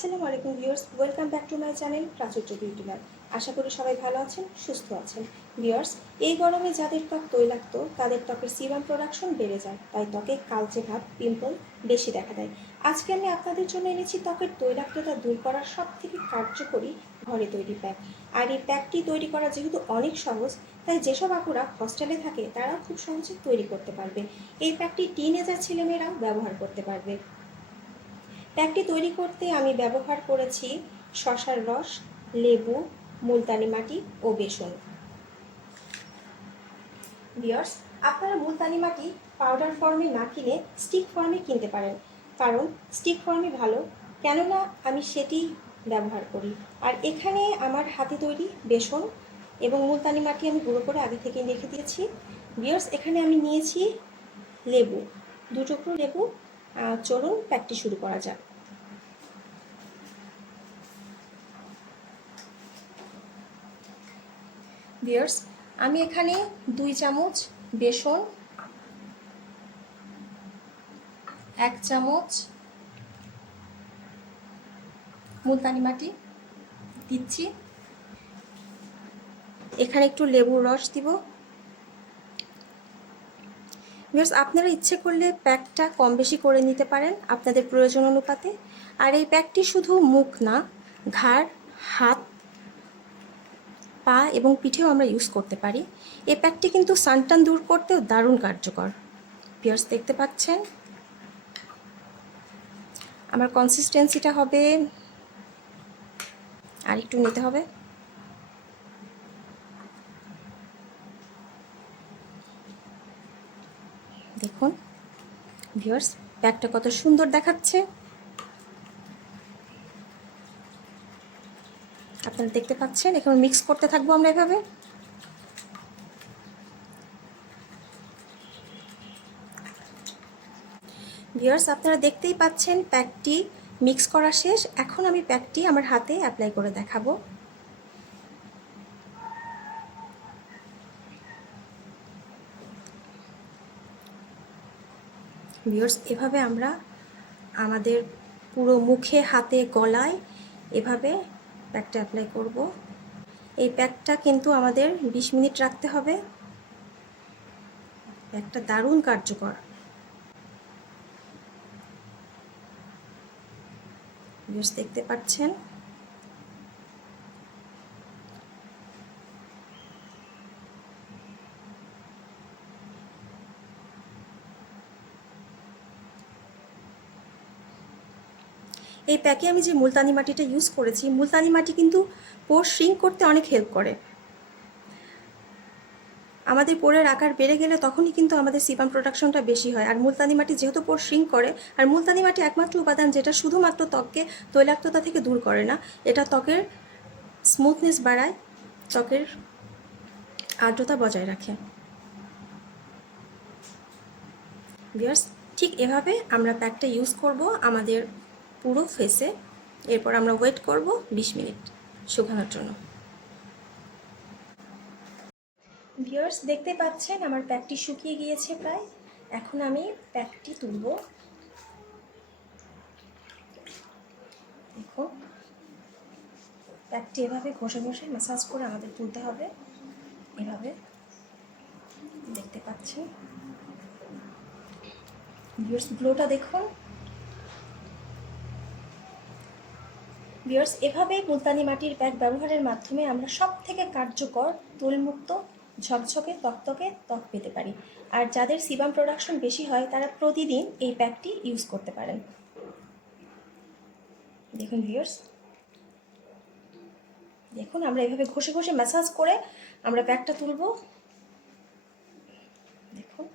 আসসালামু আলাইকুম viewers, welcome back to my channel প্রাচুর্য বিউটি ল্যাব। আশা করি সবাই ভালো আছেন, সুস্থ আছেন। ভিউয়ার্স, এই গরমে যাদের ত্বক তৈলাক্ত তাদের ত্বকের সিরাম প্রোডাকশন বেড়ে যায়, তাই ত্বকে কালচে ভাব, পিম্পল বেশি দেখা দেয়। আজকে আমি আপনাদের জন্য এনেছি ত্বকের তৈলাক্ততা দূর করার সবথেকে কার্যকরী ঘরে তৈরি প্যাক। আর এই প্যাকটি তৈরি করা যেহেতু অনেক সহজ, তাই যেসব আপুরা হস্টেলে থাকে তারা খুব সহজে তৈরি করতে পারবে। এই প্যাকটি টিনেজার ছেলেমেয়েরাও ব্যবহার করতে পারবে। প্যাকটি তৈরি করতে আমি ব্যবহার করেছি শসার রস, লেবু, মুলতানি মাটি ও বেসন। ভিউয়ার্স, আপনারা মুলতানি মাটি পাউডার ফর্মে না কিনে স্টিক ফর্মে কিনতে পারেন, কারণ স্টিক ফর্মে ভালো, কেননা আমি সেটি ব্যবহার করি। আর এখানে আমার হাতে তৈরি বেসন এবং মুলতানি মাটি আমি গুঁড়ো করে আগে থেকে রেখে দিয়েছি। ভিউয়ার্স, এখানে আমি নিয়েছি লেবু, 2 টুকরো লেবু। চলুন প্যাকটি শুরু করা যাক। ভিউয়ার্স, আমি এখানে 2 চামচ বেসন, 1 চামচ মুলতানি মাটি দিচ্ছি। এখানে একটু লেবুর রস দিব। ভিউয়ার্স, আপনারা ইচ্ছে করলে প্যাকটা কম বেশি করে নিতে পারেন আপনাদের প্রয়োজন অনুপাতে। আর এই প্যাকটি শুধু মুখ না, ঘাড়, হাত, পা এবং পিঠেও আমরা ইউজ করতে পারি। এই প্যাকটি কিন্তু সানটান দূর করতেও দারুণ কার্যকর। ভিউয়ার্স, দেখতে পাচ্ছেন আমার কনসিস্টেন্সিটা হবে, আর একটু নিতে হবে। দেখুন ভিউয়ার্স, প্যাকটা কত সুন্দর দেখাচ্ছে, আপনারা দেখতে পাচ্ছেন। এখন মিক্স করতে থাকবো আমরা এভাবে। ভিউয়ার্স, আপনারা দেখতেই পাচ্ছেন প্যাকটি মিক্স করা শেষ। এখন আমি প্যাকটি আমার হাতে অ্যাপ্লাই করে দেখাবো। ভিউয়ার্স, এভাবে আমরা আমাদের পুরো মুখে, হাতে, গলায় এভাবে প্যাকটা অ্যাপ্লাই করব। এই প্যাকটা কিন্তু আমাদের 20 মিনিট রাখতে হবে। প্যাকটা দারুণ কার্যকর। ভিউয়ার্স, দেখতে পাচ্ছেন। এই প্যাকে আমি যে মুলতানি মাটিটা ইউজ করেছি, মুলতানি মাটি কিন্তু পোর শ্রিঙ্ক করতে অনেক হেল্প করে। আমাদের পোরের আকার বেড়ে গেলে তখনই কিন্তু আমাদের সিবাম প্রোডাকশনটা বেশি হয়। আর মুলতানি মাটি যেহেতু পোর শ্রিঙ্ক করে, আর মুলতানি মাটি একমাত্র উপাদান যেটা শুধুমাত্র ত্বককে তৈলাক্ততা থেকে দূর করে না, এটা ত্বকের স্মুথনেস বাড়ায়, ত্বকের আর্দ্রতা বজায় রাখে। ভিউয়ার্স, ঠিক এভাবে আমরা প্যাকটা ইউজ করব আমাদের পুরো ফেসে। এরপর আমরা ওয়েট করব 20 মিনিট শুকানোর জন্য। ভিউয়ার্স, দেখতে পাচ্ছেন আমার প্যাকটি শুকিয়ে গিয়েছে প্রায়। এখন আমি প্যাকটি তুলব। দেখো, প্যাকটি এভাবে ঘষে ঘষে ম্যাসাজ করে আমাদের তুলতে হবে। এভাবে দেখতে পাচ্ছেন। ভিউয়ার্স, গ্লোটা দেখুন। ভিউয়ার্স, এভাবে মুলতানি মাটির প্যাক ব্যবহারের মাধ্যমে আমরা সব থেকে কার্যকর তোলমুক্ত ঝকঝকে তকতকে ত্বক পেতে পারি। আর যাদের সিবাম প্রোডাকশন বেশি হয় তারা প্রতিদিন এই প্যাকটি ইউজ করতে পারেন। দেখুন ভিউয়ার্স, দেখুন আমরা এভাবে ঘষে ঘষে ম্যাসাজ করে আমরা প্যাকটা তুলব। দেখুন,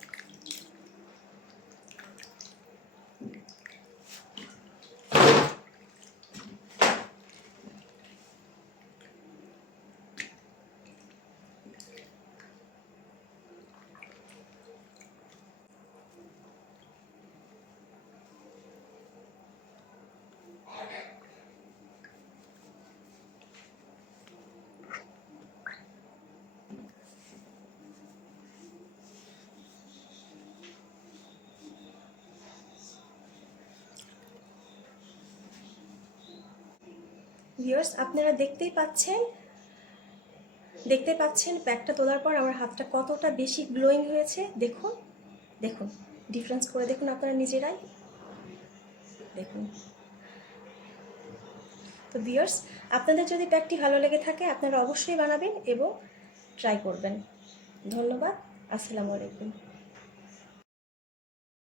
ভিউয়ার্স, আপনারা দেখতেই পাচ্ছেন প্যাকটা তোলার পর আমার হাতটা কতটা বেশি গ্লোয়িং হয়েছে। দেখুন দেখুন, ডিফারেন্স করে দেখুন আপনারা নিজেরাই দেখুন। তো ভিউয়ার্স, আপনাদের যদি প্যাকটি ভালো লেগে থাকে আপনারা অবশ্যই বানাবেন এবং ট্রাই করবেন। ধন্যবাদ। আসসালামু আলাইকুম।